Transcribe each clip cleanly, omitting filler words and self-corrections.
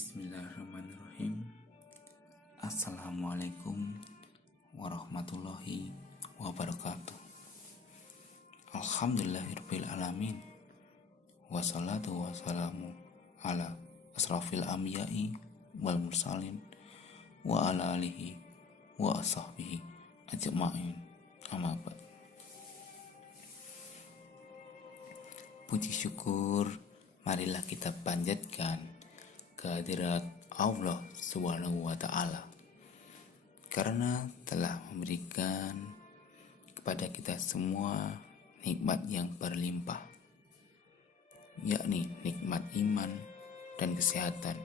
Bismillahirrahmanirrahim. Assalamualaikum warahmatullahi wabarakatuh. Alhamdulillahirabbil alamin. Wassalatu wassalamu ala asrafil anbiya'i wal mursalin wa ala alihi wa ashabihi ajma'in. Amma ba'd. Puji syukur marilah kita panjatkan kehadirat Allah Subhanahu wa ta'ala, karena telah memberikan kepada kita semua nikmat yang berlimpah, yakni nikmat iman dan kesehatan,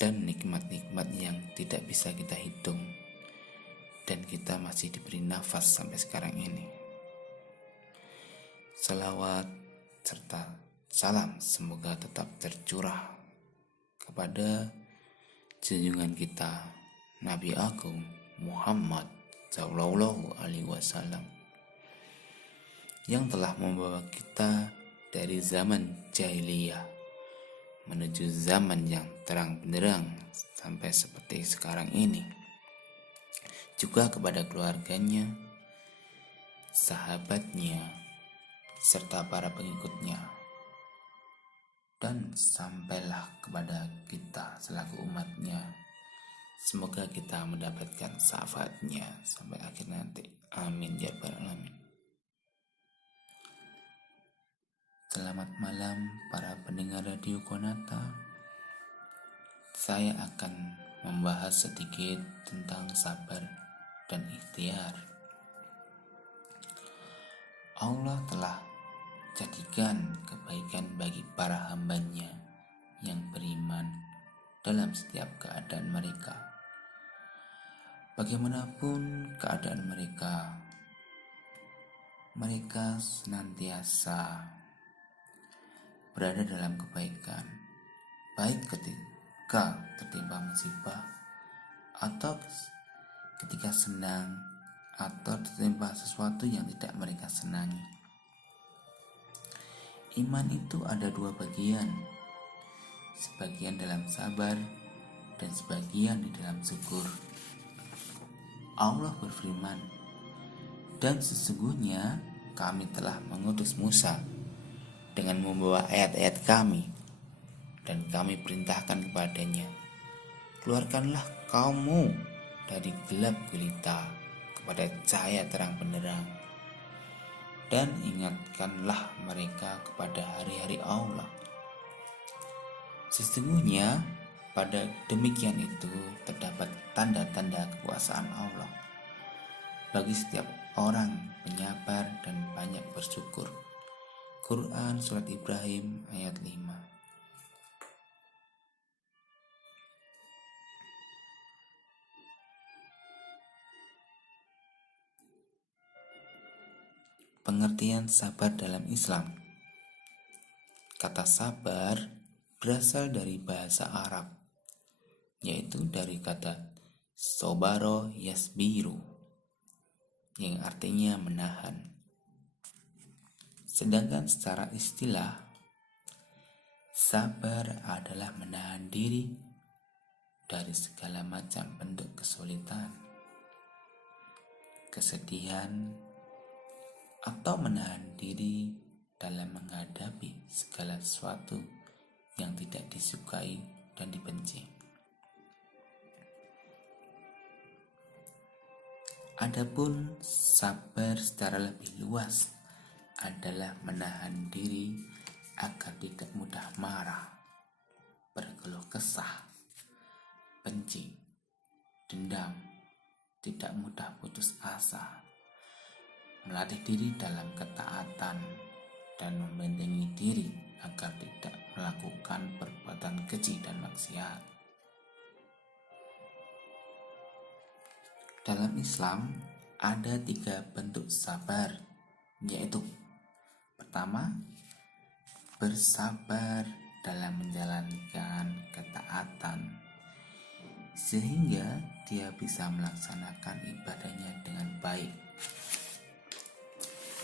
dan nikmat-nikmat yang tidak bisa kita hitung, dan kita masih diberi nafas sampai sekarang ini. Salawat serta salam semoga tetap tercurah kepada junjungan kita Nabi Agung Muhammad Sallallahu Alaihi Wasallam, yang telah membawa kita dari zaman jahiliyah menuju zaman yang terang benderang sampai seperti sekarang ini. Juga kepada keluarganya, sahabatnya, serta para pengikutnya, dan sampailah kepada kita selaku umatnya. Semoga kita mendapatkan syafaatnya sampai akhir nanti. Amin ya rabbal alamin. Selamat malam para pendengar Radio Konata. Saya akan membahas sedikit tentang sabar dan ikhtiar. Allah telah jadikan kebaikan bagi para hambanya yang beriman dalam setiap keadaan mereka. Bagaimanapun keadaan mereka, mereka senantiasa berada dalam kebaikan, baik ketika tertimpa musibah, atau ketika senang, atau tertimpa sesuatu yang tidak mereka senangi. Iman itu ada dua bagian, sebagian dalam sabar dan sebagian di dalam syukur. Allah berfirman, dan sesungguhnya kami telah mengutus Musa dengan membawa ayat-ayat kami, dan kami perintahkan kepadanya, keluarkanlah kaummu dari gelap gulita kepada cahaya terang benderang, dan ingatkanlah mereka kepada hari-hari Allah. Sesungguhnya pada demikian itu terdapat tanda-tanda kekuasaan Allah bagi setiap orang penyabar dan banyak bersyukur. Quran Surat Ibrahim ayat 5. Pengertian sabar dalam Islam. Kata sabar berasal dari bahasa Arab, yaitu dari kata sobaro yasbiru, yang artinya menahan. Sedangkan secara istilah, sabar adalah menahan diri dari segala macam bentuk kesulitan, kesedihan, atau menahan diri dalam menghadapi segala sesuatu yang tidak disukai dan dibenci. Adapun sabar secara lebih luas adalah menahan diri agar tidak mudah marah, berkeluh kesah, benci, dendam, tidak mudah putus asa, melatih diri dalam ketaatan, dan membentengi diri agar tidak melakukan perbuatan keji dan maksiat. Dalam Islam ada 3 bentuk sabar, yaitu pertama, bersabar dalam menjalankan ketaatan sehingga dia bisa melaksanakan ibadahnya dengan baik.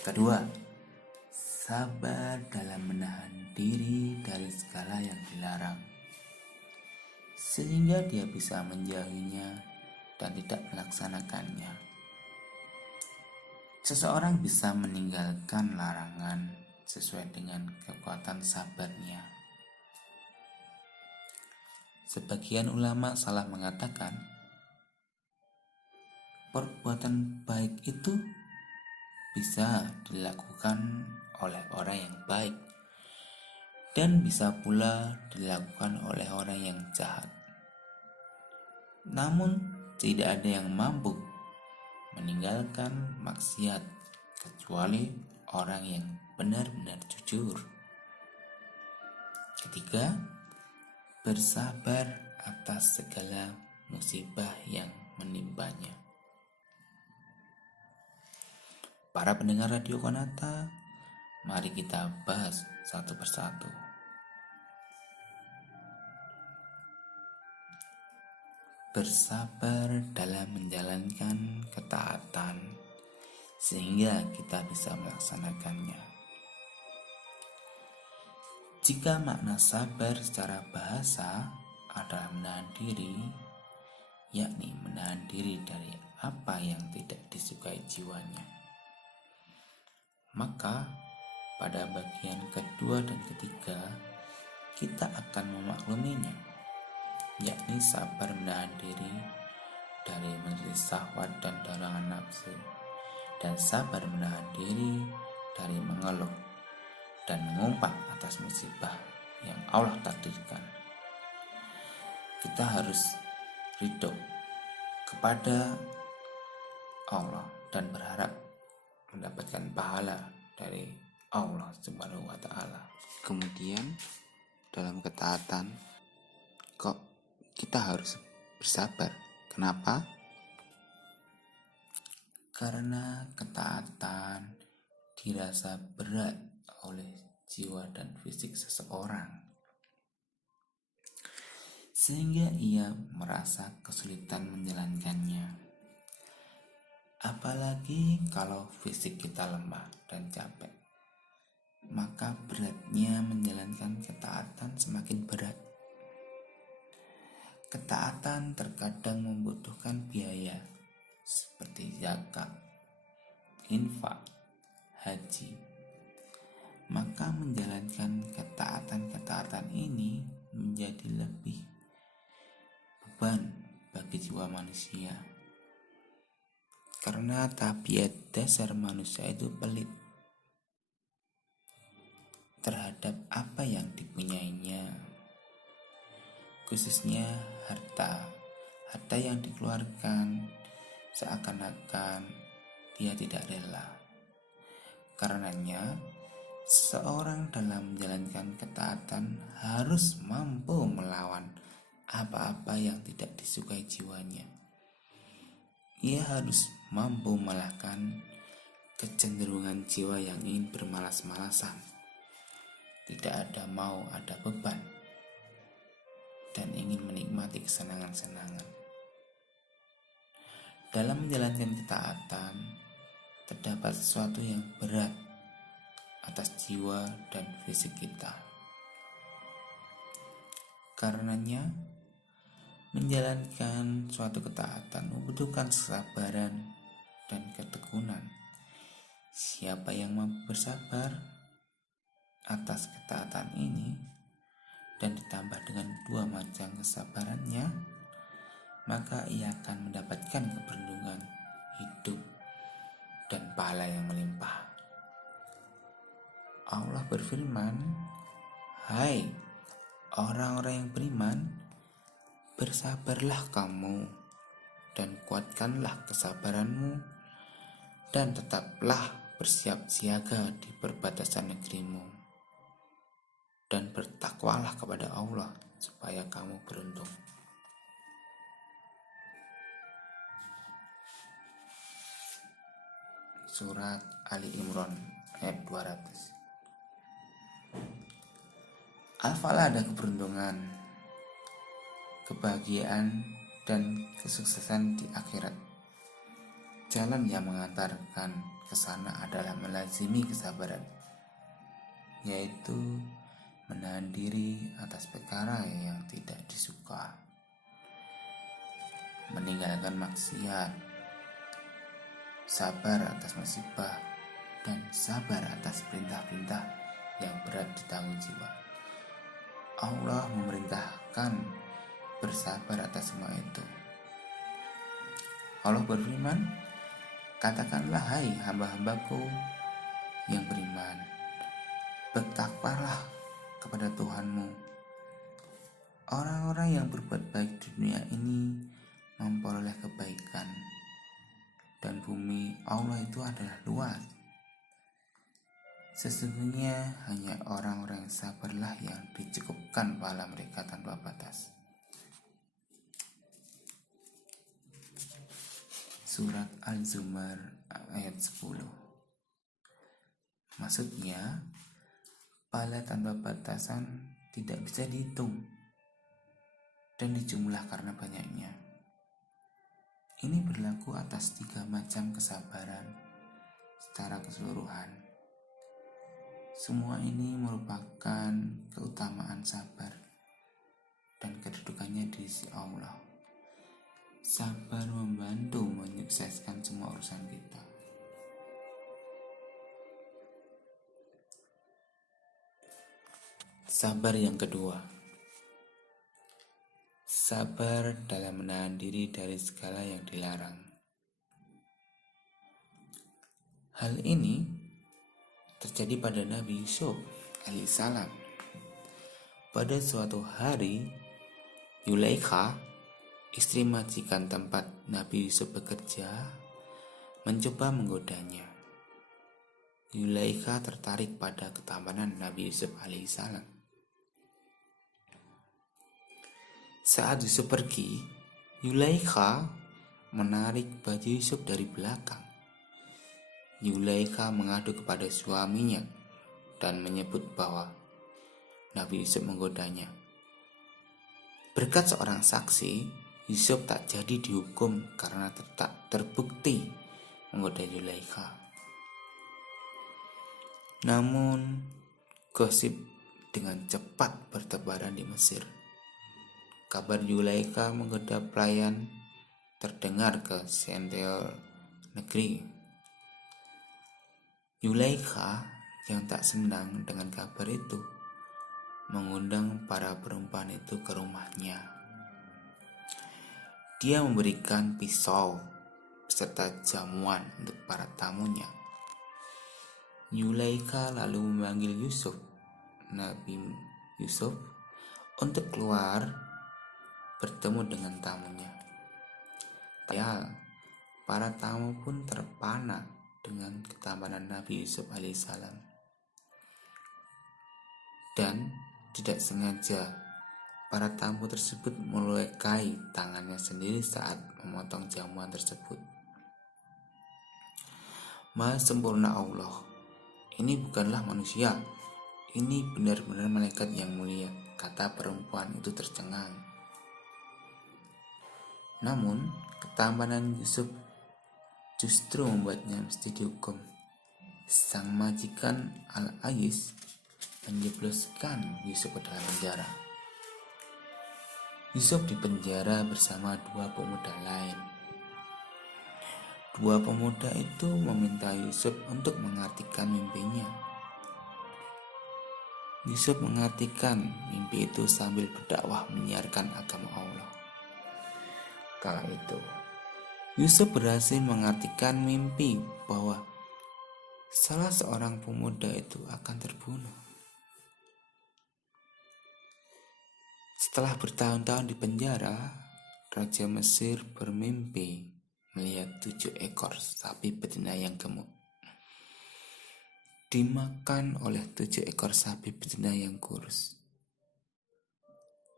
Kedua, sabar dalam menahan diri dari segala yang dilarang. sehingga dia bisa menjauhinya dan tidak melaksanakannya. Seseorang bisa meninggalkan larangan sesuai dengan kekuatan sabarnya. Sebagian ulama salah mengatakan perbuatan baik itu bisa dilakukan oleh orang yang baik dan bisa pula dilakukan oleh orang yang jahat. Namun tidak ada yang mampu meninggalkan maksiat kecuali orang yang benar-benar jujur. Ketiga, bersabar atas segala musibah yang menimpanya. Para pendengar Radio Konata, mari kita bahas satu persatu. Bersabar dalam menjalankan ketaatan sehingga kita bisa melaksanakannya. Jika makna sabar secara bahasa adalah menahan diri, yakni menahan diri dari apa yang tidak disukai jiwanya, maka pada bagian kedua dan ketiga kita akan memakluminya, yakni sabar menahan diri dari menuruti syahwat dan dorongan nafsu, dan sabar menahan diri dari mengeluh dan mengumpat atas musibah yang Allah takdirkan. Kita harus ridho kepada Allah dan berharap mendapatkan pahala dari Allah Subhanahu wa Ta'ala. Kemudian dalam ketaatan kok kita harus bersabar. Kenapa? Karena ketaatan dirasa berat oleh jiwa dan fisik seseorang, sehingga ia merasa kesulitan menjalankannya. Apalagi kalau fisik kita lemah dan capek, maka beratnya menjalankan ketaatan semakin berat. Ketaatan terkadang membutuhkan biaya seperti zakat, infak, haji. Maka menjalankan ketaatan-ketaatan ini menjadi lebih beban bagi jiwa manusia. Karena tabiat dasar manusia itu pelit terhadap apa yang dipunyainya, khususnya harta yang dikeluarkan seakan-akan dia tidak rela. Karenanya, seorang dalam menjalankan ketaatan harus mampu melawan apa-apa yang tidak disukai jiwanya. Ia harus mampu mengalahkan kecenderungan jiwa yang ingin bermalas-malasan, tidak ada mau ada beban, dan ingin menikmati kesenangan-senangan. Dalam menjalankan ketaatan, terdapat sesuatu yang berat atas jiwa dan fisik kita. Karenanya, menjalankan suatu ketaatan membutuhkan kesabaran dan ketekunan. Siapa yang mampu bersabar atas ketaatan ini dan ditambah dengan 2 macam kesabarannya, maka ia akan mendapatkan keberuntungan hidup dan pahala yang melimpah. Allah berfirman, "Hai orang-orang yang beriman, bersabarlah kamu dan kuatkanlah kesabaranmu dan tetaplah bersiap siaga di perbatasan negerimu dan bertakwalah kepada Allah supaya kamu beruntung." Surat Ali Imran ayat 200. Al-Falah ada keberuntungan, kebahagiaan, dan kesuksesan di akhirat. Jalan yang mengantarkan ke sana adalah melazimi kesabaran, yaitu menahan diri atas perkara yang tidak disuka meninggalkan maksiat, sabar atas musibah, dan sabar atas perintah-perintah yang berat ditanggung jiwa. Allah memerintahkan bersabar atas semua itu. Allah berfirman, katakanlah hai hamba-hambaku yang beriman, bertakwalah kepada Tuhanmu. Orang-orang yang berbuat baik di dunia ini memperoleh kebaikan, dan bumi Allah itu adalah luas. Sesungguhnya hanya orang-orang yang sabarlah yang dicukupkan pahala mereka tanpa batas. Surat Al-Zumar ayat 10. Maksudnya, pahala tanpa batasan tidak bisa dihitung dan dijumlah karena banyaknya. Ini berlaku atas 3 macam kesabaran secara keseluruhan. Semua ini merupakan keutamaan sabar dan kedudukannya di sisi Allah. Sabar membantu menyukseskan semua urusan kita. Sabar yang kedua. Sabar dalam menahan diri dari segala yang dilarang. Hal ini terjadi pada Nabi Yusuf alaihissalam. Pada suatu hari, Yulaikha, istri majikan tempat Nabi Yusuf bekerja, mencoba menggodanya. Yulaikha tertarik pada ketampanan Nabi Yusuf alaihissalam. Saat Yusuf pergi, Yulaikha menarik baju Yusuf dari belakang. Yulaikha mengadu kepada suaminya dan menyebut bahwa Nabi Yusuf menggodanya. Berkat seorang saksi, Yusuf tak jadi dihukum karena tak terbukti menggoda Yulaikha. Namun, gosip dengan cepat bertebaran di Mesir. Kabar Yulaikha menggoda pelayan terdengar ke sentel negeri. Yulaikha yang tak senang dengan kabar itu mengundang para perempuan itu ke rumahnya. Dia memberikan pisau beserta jamuan untuk para tamunya. Yulaikha lalu memanggil Nabi Yusuf, untuk keluar bertemu dengan tamunya. Para tamu pun terpana dengan ketampanan Nabi Yusuf alaihissalam. Dan tidak sengaja para tamu tersebut melukai tangannya sendiri saat memotong jamuan tersebut. Maha sempurna Allah, ini bukanlah manusia, ini benar-benar malaikat yang mulia, kata perempuan itu tercengang. Namun, ketampanan Yusuf justru membuatnya mesti dihukum. Sang majikan Al-Ais menjebloskan Yusuf ke dalam penjara. Yusuf dipenjara bersama 2 pemuda lain. 2 pemuda itu meminta Yusuf untuk mengartikan mimpinya. Yusuf mengartikan mimpi itu sambil berdakwah menyiarkan agama Allah. Kala itu, Yusuf berhasil mengartikan mimpi bahwa salah seorang pemuda itu akan terbunuh. Setelah bertahun-tahun di penjara, Raja Mesir bermimpi melihat 7 ekor sapi betina yang gemuk dimakan oleh 7 ekor sapi betina yang kurus,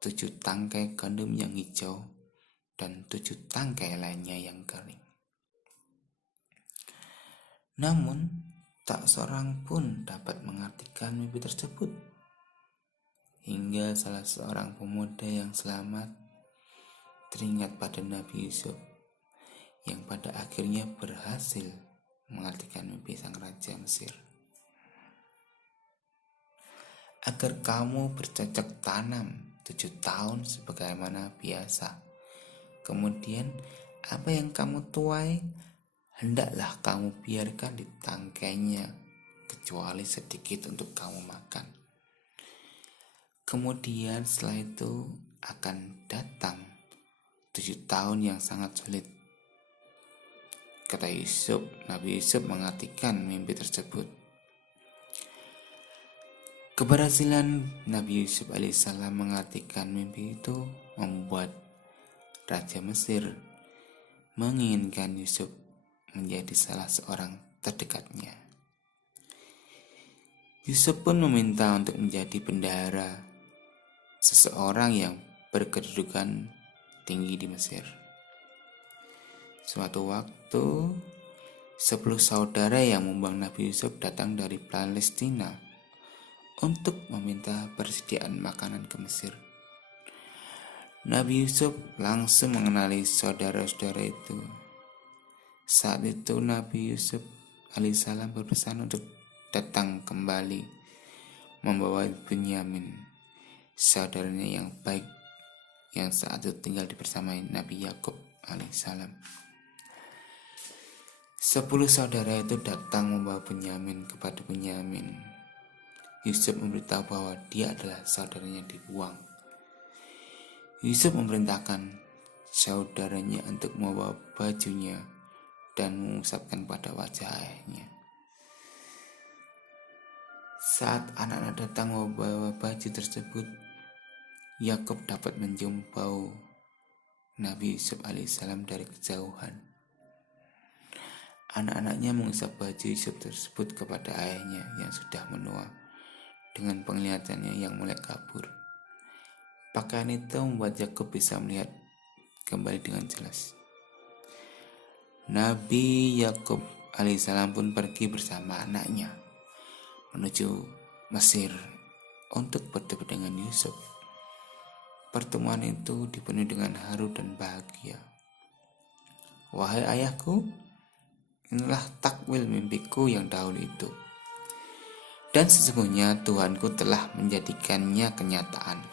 7 tangkai gandum yang hijau, dan 7 tangkai lainnya yang kering. Namun, tak seorang pun dapat mengartikan mimpi tersebut. Hingga salah seorang pemuda yang selamat teringat pada Nabi Yusuf yang pada akhirnya berhasil mengartikan mimpi sang Raja Mesir. Agar kamu bercocok tanam 7 tahun sebagaimana biasa, Kemudian apa yang kamu tuai, hendaklah kamu biarkan di tangkainya, kecuali sedikit untuk kamu makan. Kemudian setelah itu akan datang 7 tahun yang sangat sulit. Kata Yusuf, Nabi Yusuf mengartikan mimpi tersebut. Keberhasilan Nabi Yusuf alaihissalam mengartikan mimpi itu membuat Raja Mesir menginginkan Yusuf menjadi salah seorang terdekatnya. Yusuf pun meminta untuk menjadi bendahara, seseorang yang berkedudukan tinggi di Mesir. Suatu waktu, 10 saudara yang membuang Nabi Yusuf datang dari Palestina untuk meminta persediaan makanan ke Mesir. Nabi Yusuf langsung mengenali saudara-saudara itu. Saat itu Nabi Yusuf alaihissalam berpesan untuk datang kembali membawa Bunyamin, saudaranya yang baik yang saat itu tinggal bersama Nabi Yakub alaihissalam. 10 saudara itu datang membawa Bunyamin kepada Bunyamin. Yusuf memberitahu bahwa dia adalah saudaranya dibuang. Yusuf memerintahkan saudaranya untuk membawa bajunya dan mengusapkan pada wajah ayahnya. Saat anak-anak datang membawa baju tersebut, Yakub dapat mencium bau Nabi Yusuf alaihissalam dari kejauhan. Anak-anaknya mengusap baju Yusuf tersebut kepada ayahnya yang sudah menua dengan penglihatannya yang mulai kabur. Pakaian itu membuat Yakub bisa melihat kembali dengan jelas. Nabi Yakub alaihissalam pun pergi bersama anaknya menuju Mesir untuk bertemu dengan Yusuf. Pertemuan itu dipenuhi dengan haru dan bahagia. Wahai ayahku, inilah takwil mimpiku yang dahulu itu. Dan sesungguhnya Tuhanku telah menjadikannya kenyataan.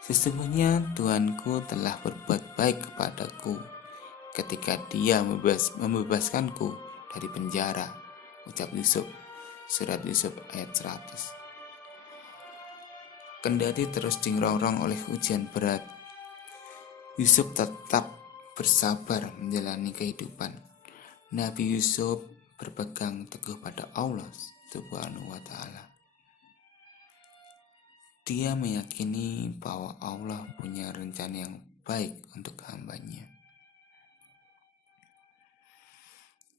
Sesungguhnya Tuhanku telah berbuat baik kepadaku ketika Dia membebaskanku dari penjara. Ucap Yusuf, surat Yusuf ayat 100. Kendati terus dirongrong oleh ujian berat, Yusuf tetap bersabar menjalani kehidupan. Nabi Yusuf berpegang teguh pada Allah Subhanahu wa Ta'ala. Dia meyakini bahwa Allah punya rencana yang baik untuk hambanya.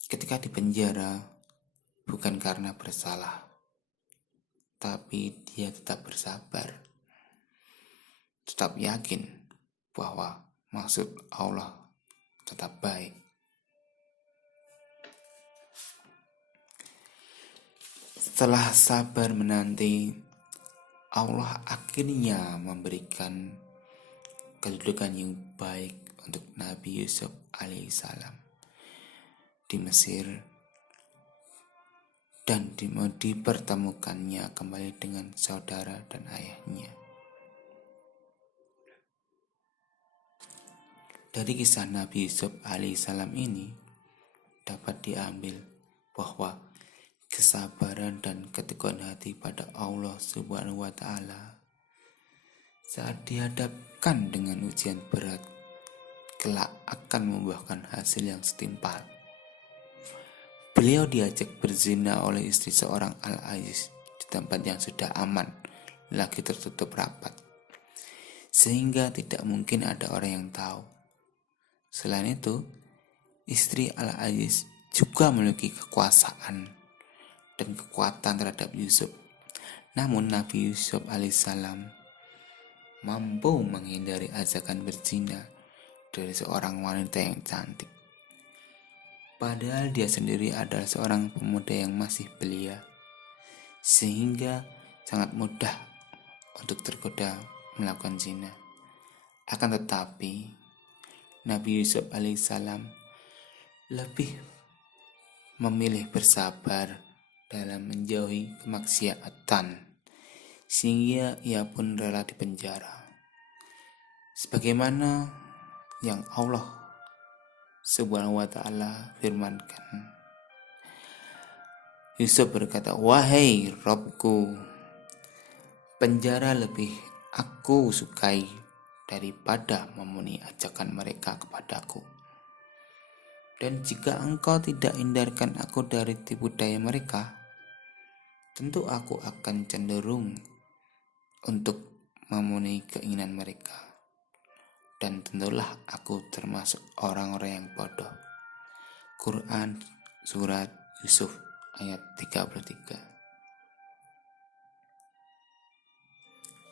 Ketika di penjara, bukan karena bersalah, tapi dia tetap bersabar. Tetap yakin bahwa maksud Allah tetap baik. Setelah sabar menanti, Allah akhirnya memberikan kedudukan yang baik untuk Nabi Yusuf alaihissalam di Mesir dan dipertemukannya kembali dengan saudara dan ayahnya. Dari kisah Nabi Yusuf alaihissalam ini dapat diambil bahwa kesabaran dan keteguhan hati pada Allah Subhanahu wa Ta'ala saat dihadapkan dengan ujian berat kelak akan membuahkan hasil yang setimpal. Beliau diajak berzina oleh istri seorang Al-Aziz di tempat yang sudah aman, lagi tertutup rapat, sehingga tidak mungkin ada orang yang tahu. Selain itu, istri Al-Aziz juga memiliki kekuasaan dan kekuatan terhadap Yusuf. Namun Nabi Yusuf alaihissalam mampu menghindari ajakan berzina dari seorang wanita yang cantik. Padahal dia sendiri adalah seorang pemuda yang masih belia, sehingga sangat mudah untuk tergoda melakukan zina. Akan tetapi Nabi Yusuf alaihissalam lebih memilih bersabar dalam menjauhi kemaksiatan, sehingga ia pun rela dipenjara. Sebagaimana yang Allah Subhanahu wa ta'ala firmankan. Yusuf berkata, "Wahai Robku, penjara lebih aku sukai daripada memenuhi ajakan mereka kepadaku. Dan jika engkau tidak hindarkan aku dari tipu daya mereka, tentu aku akan cenderung untuk memenuhi keinginan mereka. Dan tentulah aku termasuk orang-orang yang bodoh." Quran Surat Yusuf ayat 33.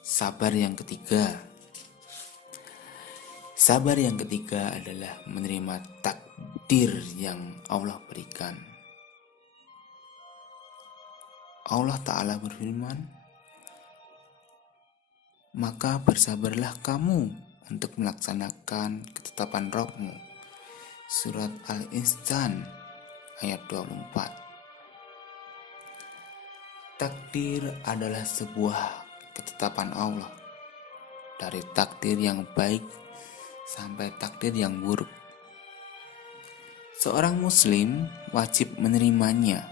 Sabar yang ketiga. Sabar yang ketiga adalah menerima takdir yang Allah berikan. Allah Ta'ala berfirman, "Maka bersabarlah kamu untuk melaksanakan ketetapan Rabb-mu." Surat Al-Insan ayat 24. Takdir adalah sebuah ketetapan Allah, dari takdir yang baik sampai takdir yang buruk. Seorang muslim wajib menerimanya.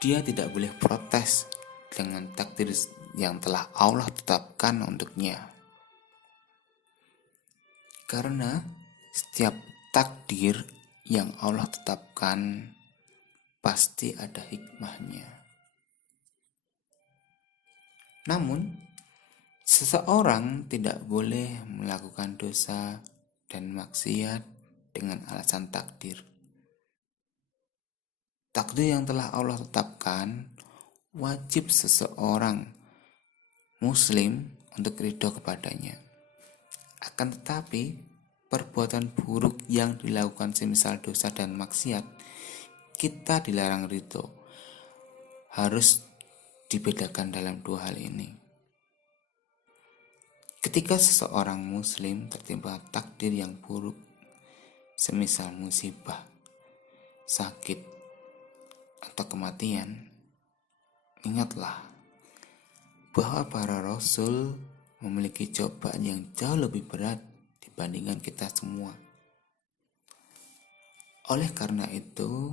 Dia tidak boleh protes dengan takdir yang telah Allah tetapkan untuknya. Karena setiap takdir yang Allah tetapkan pasti ada hikmahnya. Namun, seseorang tidak boleh melakukan dosa dan maksiat dengan alasan takdir. Takdir yang telah Allah tetapkan wajib seseorang muslim untuk ridho kepadanya. Akan tetapi, perbuatan buruk yang dilakukan semisal dosa dan maksiat, kita dilarang ridho. Harus dibedakan dalam dua hal ini. Ketika seseorang muslim tertimpa takdir yang buruk, semisal musibah, sakit, atau kematian, ingatlah bahwa para rasul memiliki cobaan yang jauh lebih berat dibandingkan kita semua. Oleh karena itu,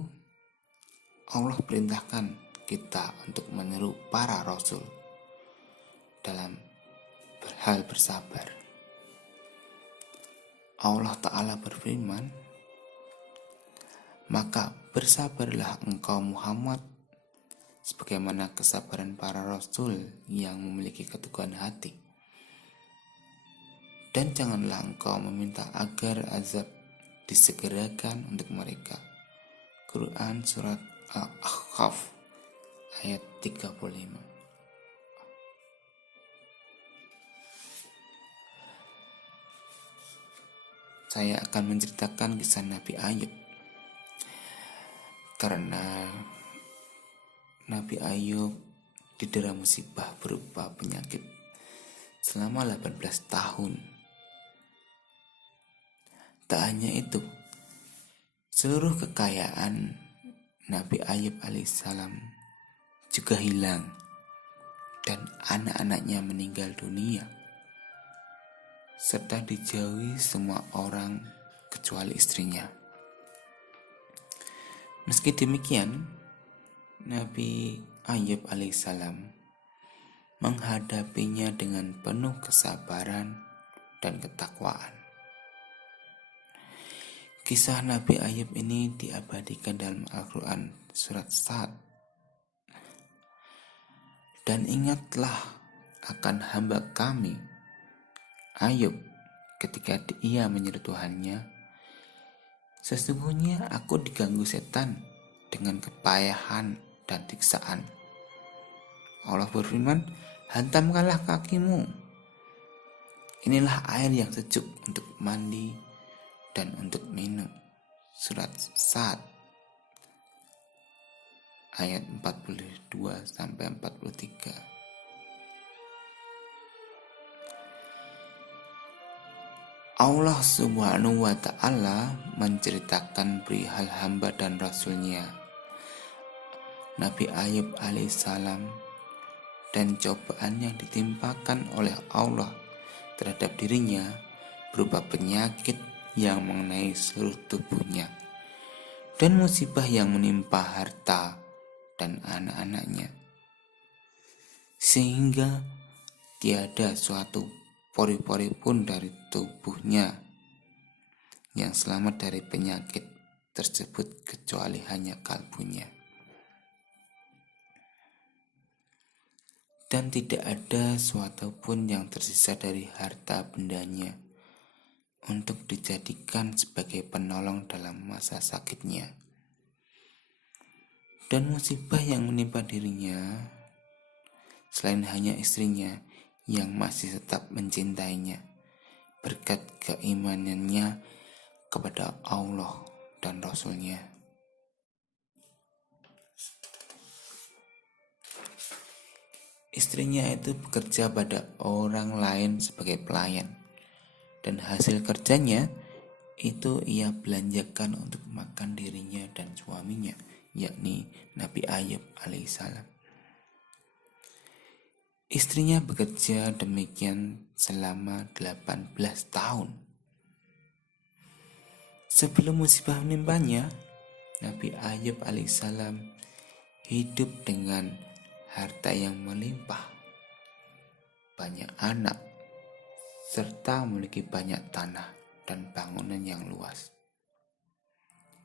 Allah perintahkan kita untuk meniru para rasul dalam hal bersabar. Allah Ta'ala berfirman, "Maka bersabarlah engkau Muhammad sebagaimana kesabaran para rasul yang memiliki keteguhan hati. Dan janganlah engkau meminta agar azab disegerakan untuk mereka." Quran Surat Al-Ahqaf ayat 35. Saya akan menceritakan kisah Nabi Ayub. Karena Nabi Ayub didera musibah berupa penyakit selama 18 tahun. Tak hanya itu, seluruh kekayaan Nabi Ayub alaihissalam juga hilang dan anak-anaknya meninggal dunia, serta dijauhi semua orang kecuali istrinya. Meski demikian, Nabi Ayub alaihissalam menghadapinya dengan penuh kesabaran dan ketakwaan. Kisah Nabi Ayub ini diabadikan dalam Al-Quran Surat Sa'ad. "Dan ingatlah akan hamba kami Ayub ketika ia menyeru Tuhannya, sesungguhnya aku diganggu setan dengan kepayahan dan siksaan. Allah berfirman, hantamkanlah kakimu. Inilah air yang sejuk untuk mandi dan untuk minum. Surat Sa'ad ayat 42-43. Allah Subhanahu wa ta'ala menceritakan perihal hamba dan rasulnya Nabi Ayub alaihissalam dan cobaan yang ditimpakan oleh Allah terhadap dirinya berupa penyakit yang mengenai seluruh tubuhnya dan musibah yang menimpa harta dan anak-anaknya, sehingga tiada suatu pori-pori pun dari tubuhnya yang selamat dari penyakit tersebut kecuali hanya kalbunya. Dan tidak ada suatu pun yang tersisa dari harta bendanya untuk dijadikan sebagai penolong dalam masa sakitnya. Dan musibah yang menimpa dirinya, selain hanya istrinya yang masih tetap mencintainya berkat keimanannya kepada Allah dan Rasul-Nya. Istrinya itu bekerja pada orang lain sebagai pelayan, dan hasil kerjanya itu ia belanjakan untuk makan dirinya dan suaminya, yakni Nabi Ayub alaihissalam. Istrinya bekerja demikian selama 18 tahun. Sebelum musibah menimpanya, Nabi Ayub alaihissalam hidup dengan harta yang melimpah, banyak anak, serta memiliki banyak tanah dan bangunan yang luas.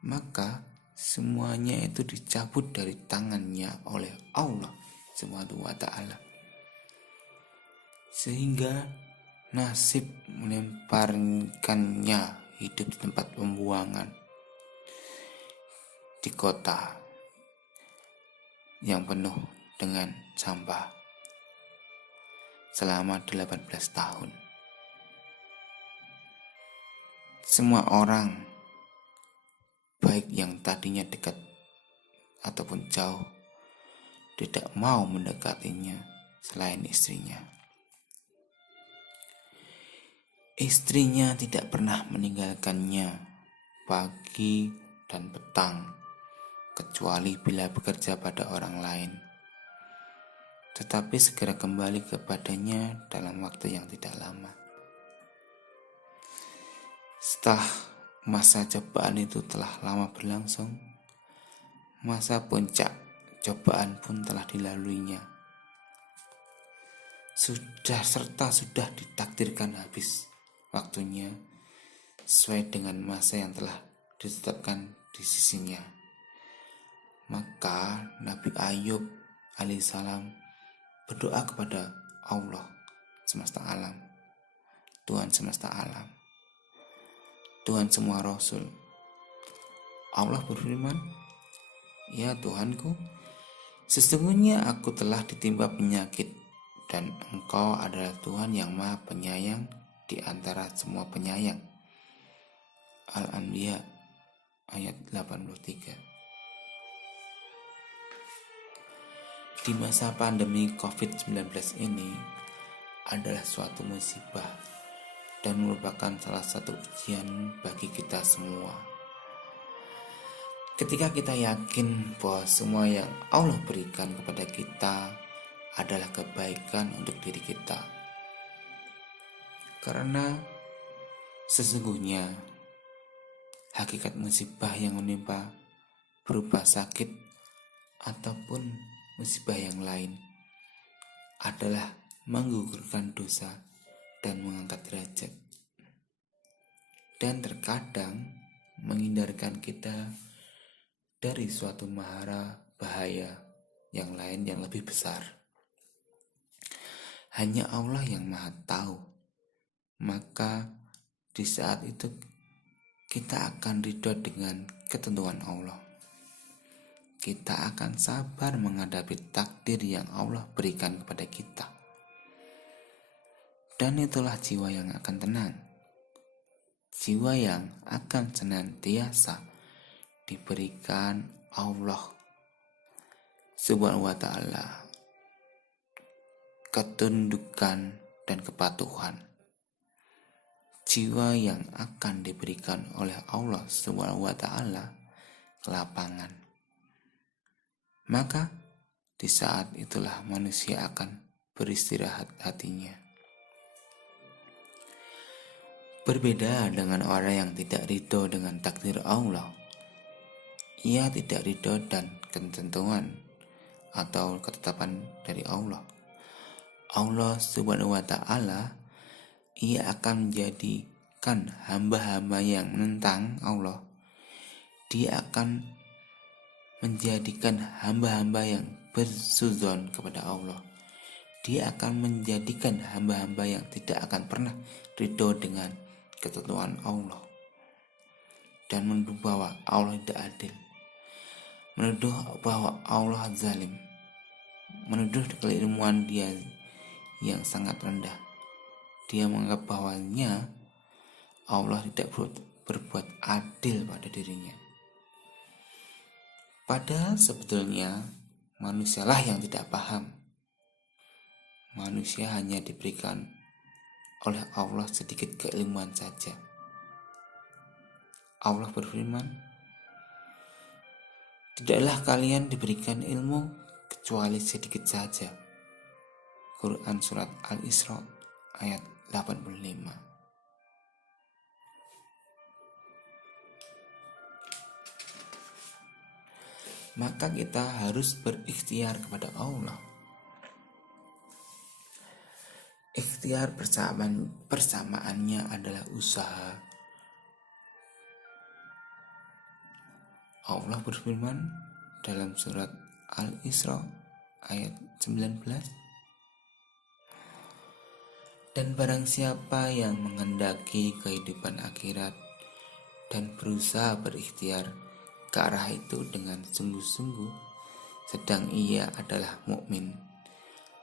Maka semuanya itu dicabut dari tangannya oleh Allah Subhanahu wa ta'ala, sehingga nasib melemparkannya hidup di tempat pembuangan di kota yang penuh dengan sampah selama 18 tahun. Semua orang, baik yang tadinya dekat ataupun jauh, tidak mau mendekatinya selain istrinya. Istrinya tidak pernah meninggalkannya pagi dan petang, kecuali bila bekerja pada orang lain, tetapi segera kembali kepadanya dalam waktu yang tidak lama. Setelah masa cobaan itu telah lama berlangsung, masa puncak cobaan pun telah dilaluinya. Sudah ditakdirkan habis waktunya sesuai dengan masa yang telah ditetapkan di sisinya. Maka Nabi Ayub alaihissalam berdoa kepada Allah semesta alam, Tuhan semesta alam, Tuhan semua Rasul. Allah berfirman, "Ya Tuhanku, sesungguhnya aku telah ditimpa penyakit, dan Engkau adalah Tuhan yang Maha Penyayang di antara semua penyayang." Al-Anbiya ayat 83. Di masa pandemi COVID-19 ini adalah suatu musibah dan merupakan salah satu ujian bagi kita semua. Ketika kita yakin bahwa semua yang Allah berikan kepada kita adalah kebaikan untuk diri kita. Karena sesungguhnya hakikat musibah yang menimpa berupa sakit ataupun musibah yang lain adalah menggugurkan dosa dan mengangkat derajat, dan terkadang menghindarkan kita dari suatu mahara bahaya yang lain yang lebih besar. Hanya Allah yang Maha Tahu. Maka di saat itu kita akan ridho dengan ketentuan Allah. Kita akan sabar menghadapi takdir yang Allah berikan kepada kita. Dan itulah jiwa yang akan tenang. Jiwa yang akan senantiasa diberikan Allah Subhanahu wa ta'ala ketundukan dan kepatuhan. Jiwa yang akan diberikan oleh Allah Subhanahu wa ta'ala kelapangan. Maka di saat itulah manusia akan beristirahat hatinya. Berbeda dengan orang yang tidak ridho dengan takdir Allah. Ia tidak ridho dan ketentuan atau ketetapan dari Allah. Allah Subhanahu wa Ta'ala, ia akan menjadikan hamba-hamba yang menentang Allah. Dia akan menjadikan hamba-hamba yang bersuzon kepada Allah. Dia akan menjadikan hamba-hamba yang tidak akan pernah ridho dengan ketentuan Allah dan menuduh bahwa Allah tidak adil, menuduh bahwa Allah zalim, menuduh keilmuan dia yang sangat rendah. Dia menganggap bahwanya Allah tidak berbuat adil pada dirinya. Padahal sebetulnya manusialah yang tidak paham. Manusia hanya diberikan oleh Allah sedikit keilmuan saja. Allah berfirman, "Tidaklah kalian diberikan ilmu kecuali sedikit saja." Quran Surat Al-Isra ayat 85. Maka kita harus berikhtiar kepada Allah. Ikhtiar persamaannya adalah usaha. Allah berfirman dalam surat Al-Isra ayat 19, "Dan barang siapa yang menghendaki kehidupan akhirat dan berusaha berikhtiar ke arah itu dengan sungguh-sungguh, sedang ia adalah mukmin,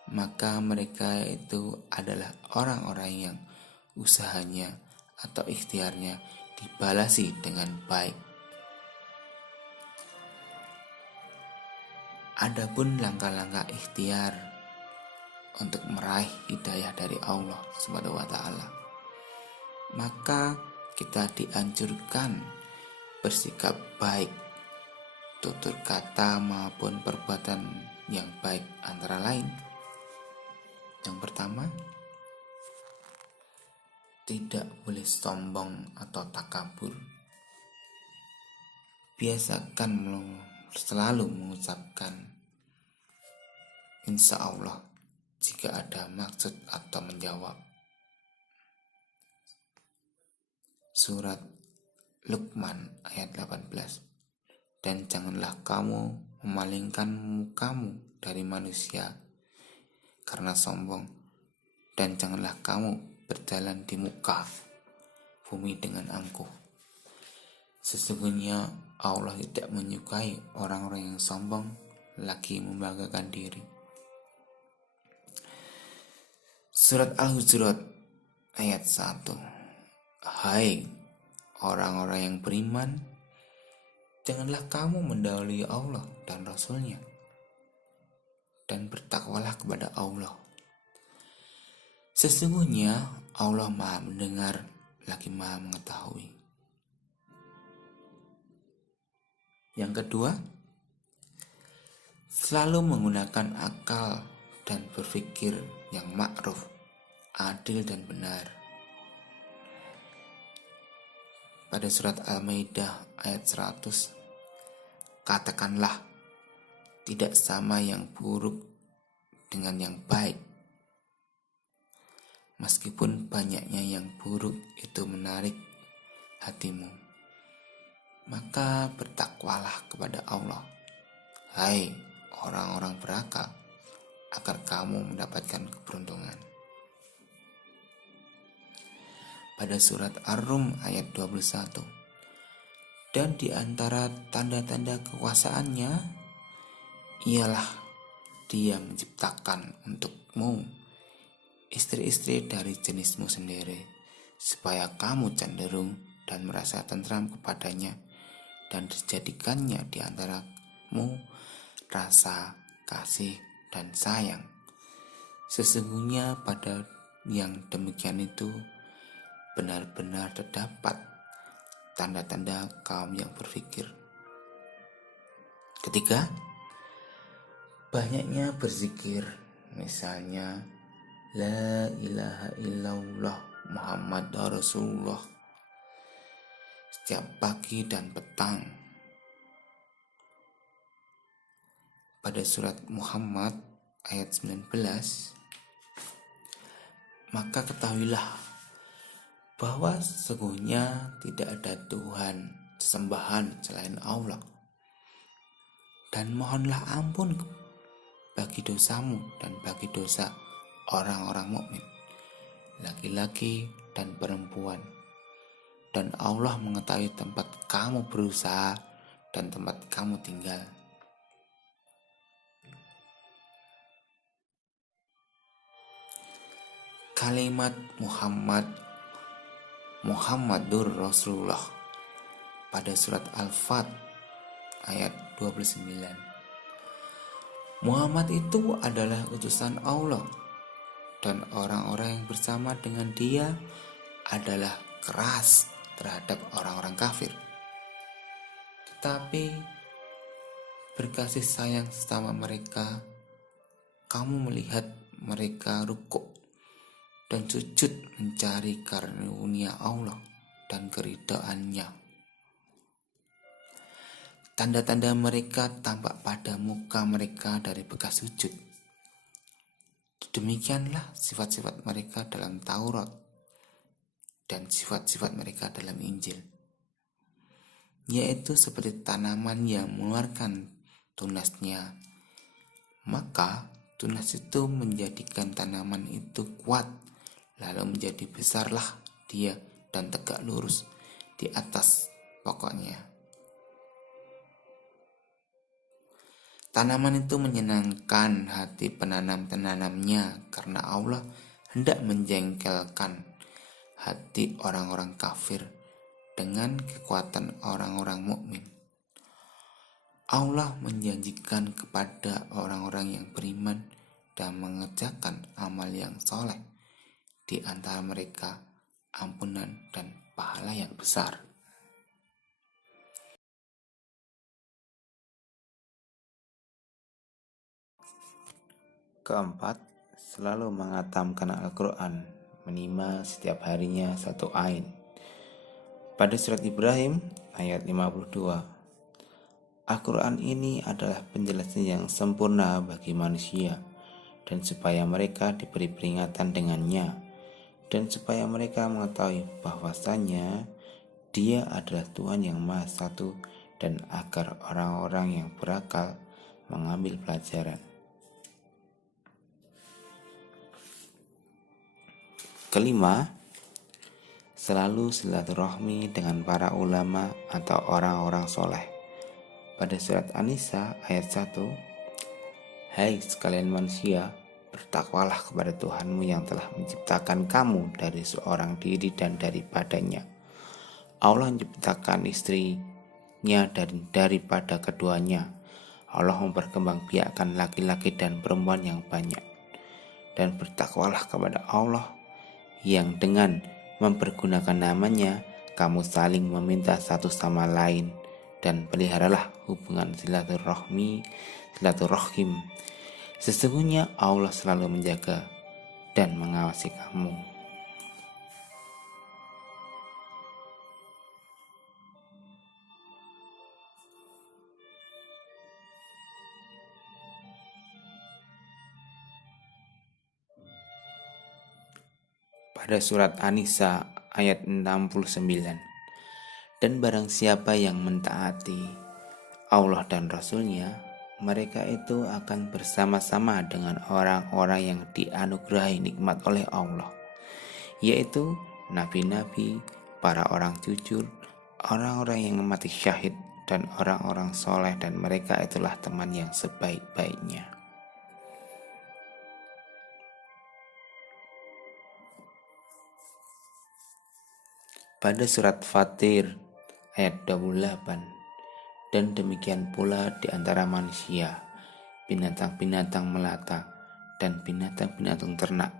maka mereka itu adalah orang-orang yang usahanya atau ikhtiarnya dibalasi dengan baik." Adapun langkah-langkah ikhtiar untuk meraih hidayah dari Allah Subhanahu wa Ta'ala, maka kita dianjurkan bersikap baik, tutur kata maupun perbuatan yang baik, antara lain. Yang pertama, tidak boleh sombong atau takabur. Biasakan selalu mengucapkan insya Allah jika ada maksud atau menjawab. Surat Luqman ayat 18. "Dan janganlah kamu memalingkan mukamu dari manusia karena sombong, dan janganlah kamu berjalan di muka bumi dengan angkuh. Sesungguhnya Allah tidak menyukai orang-orang yang sombong lagi membanggakan diri." Surat Al-Hujurat ayat 1. "Hai orang-orang yang beriman, janganlah kamu mendahului Allah dan Rasul-Nya, dan bertakwalah kepada Allah. Sesungguhnya Allah Maha mendengar lagi Maha mengetahui." Yang kedua, selalu menggunakan akal dan berpikir yang ma'ruf, adil dan benar. Pada surat Al-Maidah ayat 100, "Katakanlah, tidak sama yang buruk dengan yang baik. Meskipun banyaknya yang buruk itu menarik hatimu, maka bertakwalah kepada Allah, hai orang-orang berakal, agar kamu mendapatkan keberuntungan." Pada surat Ar-Rum ayat 21, "Dan di antara tanda-tanda kekuasaannya ialah Dia menciptakan untukmu istri-istri dari jenismu sendiri, supaya kamu cenderung dan merasa tentram kepadanya, dan dijadikannya di antaramu rasa kasih dan sayang. Sesungguhnya pada yang demikian itu benar-benar terdapat tanda-tanda kaum yang berpikir." Ketiga, banyaknya berzikir, misalnya la ilaha illallah Muhammad Rasulullah setiap pagi dan petang. Pada surat Muhammad ayat 19, maka ketahuilah bahwa sesungguhnya tidak ada Tuhan sesembahan selain Allah, dan mohonlah ampun bagi dosamu dan bagi dosa orang-orang mukmin, laki-laki dan perempuan, dan Allah mengetahui tempat kamu berusaha dan tempat kamu tinggal. Kalimat Muhammadur Rasulullah pada surat Al-Fat ayat 29. Muhammad itu adalah utusan Allah, dan orang-orang yang bersama dengan dia adalah keras terhadap orang-orang kafir, tetapi berkasih sayang sesama mereka. Kamu melihat mereka rukuk dan sujud mencari karunia Allah dan keridhaannya. Tanda-tanda mereka tampak pada muka mereka dari bekas sujud. Demikianlah sifat-sifat mereka dalam Taurat dan sifat-sifat mereka dalam Injil, yaitu seperti tanaman yang mengeluarkan tunasnya. Maka tunas itu menjadikan tanaman itu kuat, lalu menjadi besarlah dia dan tegak lurus di atas pokoknya. Tanaman itu menyenangkan hati penanam-penanamnya, karena Allah hendak menjengkelkan hati orang-orang kafir dengan kekuatan orang-orang mukmin. Allah menjanjikan kepada orang-orang yang beriman dan mengerjakan amal yang soleh, di antara mereka ampunan dan pahala yang besar. Keempat, selalu menghatamkan Al-Quran minimal setiap harinya 1 ain. Pada surat Ibrahim ayat 52, Al-Quran ini adalah penjelasan yang sempurna bagi manusia, dan supaya mereka diberi peringatan dengannya, dan supaya mereka mengetahui bahwasanya Dia adalah Tuhan yang Maha Satu, dan agar orang-orang yang berakal mengambil pelajaran. Kelima, selalu silaturahmi dengan para ulama atau orang-orang soleh. Pada surat An-Nisa ayat 1, Hai sekalian manusia, bertakwalah kepada Tuhanmu yang telah menciptakan kamu dari seorang diri dan daripadanya. Allah menciptakan istrinya daripada keduanya. Allah memperkembangbiakkan laki-laki dan perempuan yang banyak. Dan bertakwalah kepada Allah yang dengan mempergunakan namanya kamu saling meminta satu sama lain, dan peliharalah hubungan silaturahim. Sesungguhnya Allah selalu menjaga dan mengawasi kamu. Pada surat An-Nisa ayat 69, dan barang siapa yang mentaati Allah dan Rasul-Nya, mereka itu akan bersama-sama dengan orang-orang yang dianugerahi nikmat oleh Allah, yaitu nabi-nabi, para orang jujur, orang-orang yang mati syahid, dan orang-orang soleh, dan mereka itulah teman yang sebaik-baiknya. Pada surat Fatir ayat 28, dan demikian pula di antara manusia, binatang-binatang melata dan binatang-binatang ternak,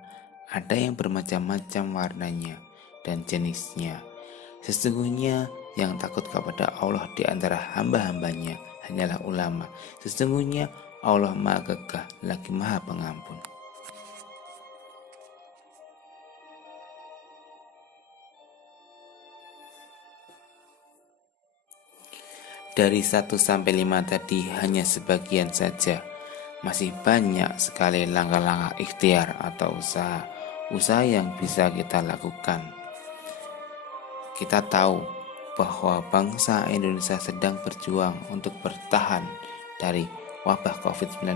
ada yang bermacam-macam warnanya dan jenisnya. Sesungguhnya yang takut kepada Allah di antara hamba-hambanya hanyalah ulama. Sesungguhnya Allah Maha Gagah lagi Maha Pengampun. Dari 1-5 tadi hanya sebagian saja. Masih banyak sekali langkah-langkah ikhtiar atau usaha yang bisa kita lakukan. Kita tahu bahwa bangsa Indonesia sedang berjuang untuk bertahan dari wabah COVID-19.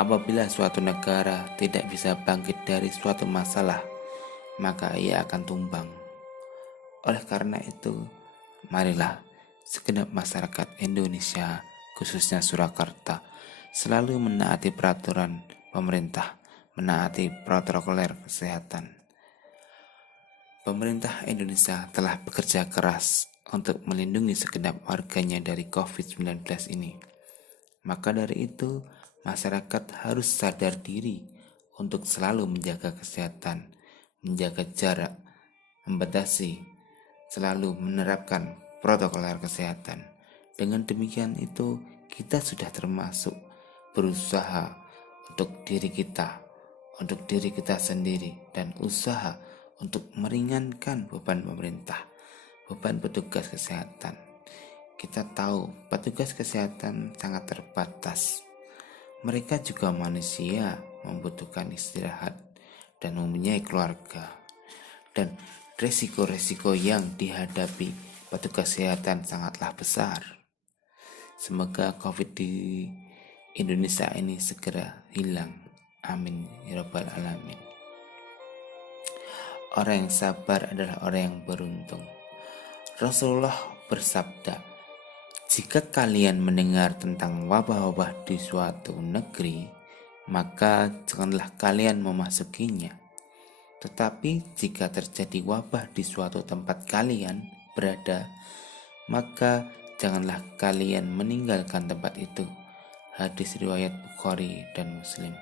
Apabila suatu negara tidak bisa bangkit dari suatu masalah, maka ia akan tumbang. Oleh karena itu, marilah segenap masyarakat Indonesia, khususnya Surakarta, selalu menaati peraturan pemerintah, menaati protokoler kesehatan. Pemerintah Indonesia telah bekerja keras untuk melindungi segenap warganya dari COVID-19 ini. Maka dari itu, masyarakat harus sadar diri untuk selalu menjaga kesehatan, menjaga jarak, membatasi, selalu menerapkan protokol kesehatan. Dengan demikian itu, kita sudah termasuk berusaha untuk diri kita sendiri, dan usaha untuk meringankan beban pemerintah, beban petugas kesehatan. Kita tahu petugas kesehatan sangat terbatas. Mereka juga manusia, membutuhkan istirahat dan mempunyai keluarga. Dan risiko-risiko yang dihadapi petugas kesehatan sangatlah besar. Semoga COVID di Indonesia ini segera hilang. Amin ya rabbal alamin. Orang yang sabar adalah orang yang beruntung. Rasulullah bersabda, "Jika kalian mendengar tentang wabah-wabah di suatu negeri, maka janganlah kalian memasukinya. Tetapi jika terjadi wabah di suatu tempat kalian berada, maka janganlah kalian meninggalkan tempat itu." Hadis riwayat Bukhari dan Muslim.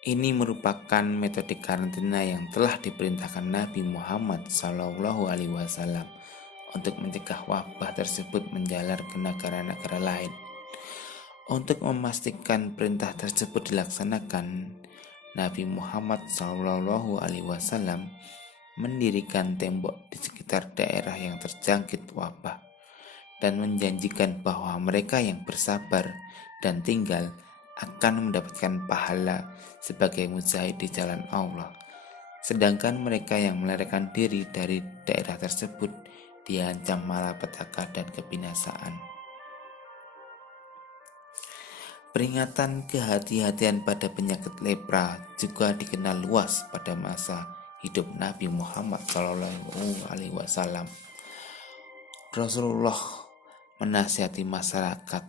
Ini merupakan metode karantina yang telah diperintahkan Nabi Muhammad SAW untuk mencegah wabah tersebut menjalar ke negara-negara lain. Untuk memastikan perintah tersebut dilaksanakan, Nabi Muhammad SAW mendirikan tembok di sekitar daerah yang terjangkit wabah dan menjanjikan bahwa mereka yang bersabar dan tinggal akan mendapatkan pahala sebagai mujahid di jalan Allah. Sedangkan mereka yang melarikan diri dari daerah tersebut diancam malapetaka dan kebinasaan. Peringatan kehati-hatian pada penyakit lepra juga dikenal luas pada masa hidup Nabi Muhammad SAW. Rasulullah menasihati masyarakat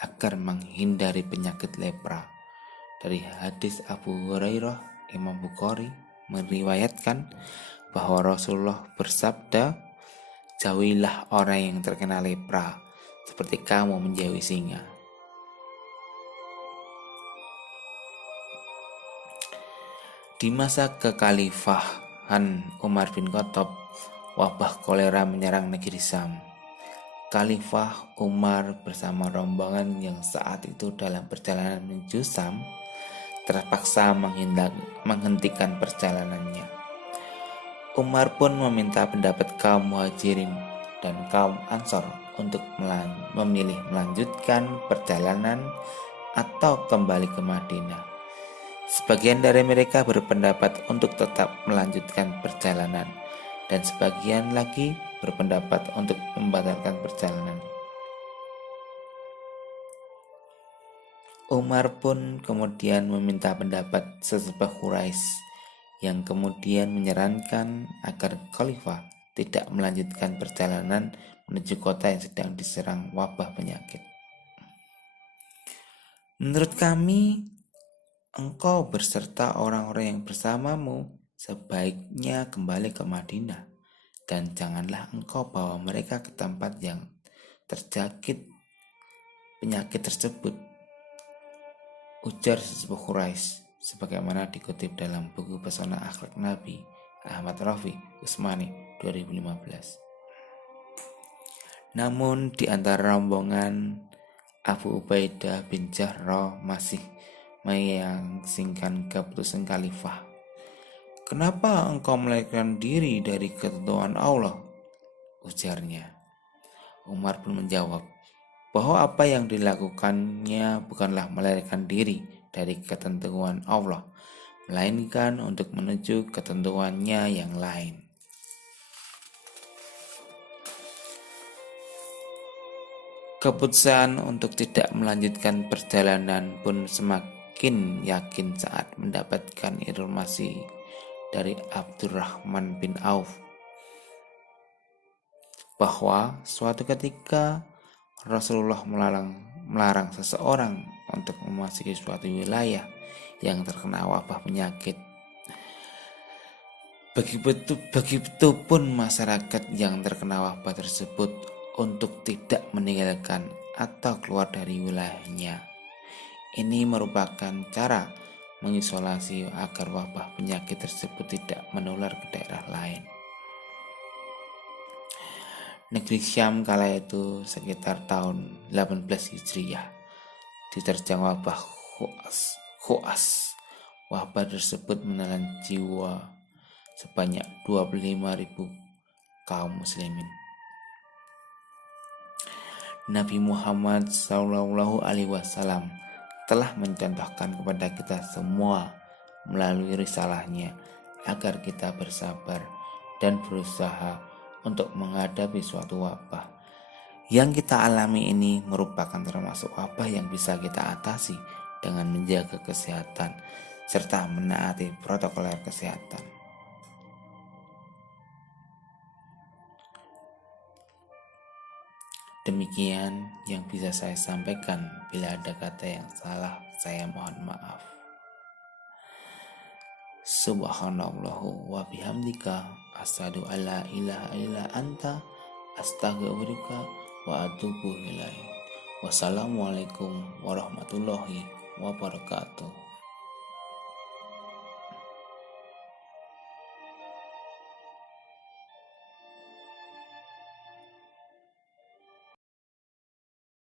agar menghindari penyakit lepra. Dari hadis Abu Hurairah, Imam Bukhari meriwayatkan bahwa Rasulullah bersabda, "Jauhilah orang yang terkena lepra seperti kamu menjauhi singa." Di masa kekhalifahan Umar bin Khattab, wabah kolera menyerang negeri Syam. Khalifah Umar bersama rombongan yang saat itu dalam perjalanan menuju Syam terpaksa menghentikan perjalanannya. Umar pun meminta pendapat kaum Muhajirin dan kaum Ansor untuk memilih melanjutkan perjalanan atau kembali ke Madinah. Sebagian dari mereka berpendapat untuk tetap melanjutkan perjalanan, dan sebagian lagi berpendapat untuk membatalkan perjalanan. Umar pun kemudian meminta pendapat sesepuh Quraisy yang kemudian menyarankan agar khalifah tidak melanjutkan perjalanan menuju kota yang sedang diserang wabah penyakit. "Menurut kami, engkau berserta orang-orang yang bersamamu sebaiknya kembali ke Madinah, dan janganlah engkau bawa mereka ke tempat yang terjangkit penyakit tersebut," ujar sesepuh Quraisy, sebagaimana dikutip dalam buku Pesona Akhlak Nabi Ahmad Rafi Usmani 2015. Namun di antara rombongan, Abu Ubaidah bin Jarrah masih meyangsingkan keputusan khalifah. "Kenapa engkau melarikan diri dari ketentuan Allah?" ujarnya. Umar pun menjawab bahwa apa yang dilakukannya bukanlah melarikan diri dari ketentuan Allah, melainkan untuk menuju ketentuannya yang lain. Keputusan untuk tidak melanjutkan perjalanan pun semakin yakin saat mendapatkan informasi dari Abdurrahman bin Auf bahwa suatu ketika Rasulullah melarang seseorang untuk memasuki suatu wilayah yang terkena wabah penyakit. Begitupun masyarakat yang terkena wabah tersebut untuk tidak meninggalkan atau keluar dari wilayahnya. Ini merupakan cara mengisolasi agar wabah penyakit tersebut tidak menular ke daerah lain. Negeri Syam kala itu sekitar tahun 18 Hijriah diterjang wabah Khuas. Wabah tersebut menelan jiwa sebanyak 25.000 kaum muslimin. Nabi Muhammad SAW telah mencontohkan kepada kita semua melalui risalahnya agar kita bersabar dan berusaha untuk menghadapi suatu wabah. Yang kita alami ini merupakan termasuk wabah yang bisa kita atasi dengan menjaga kesehatan serta menaati protokol kesehatan. Demikian yang bisa saya sampaikan. Bila ada kata yang salah, saya mohon maaf. Subhanallahu wa bihamdika asyhadu alla ilaha illa anta astaghfiruka wa atubu ilaik. Wassalamualaikum warahmatullahi wabarakatuh.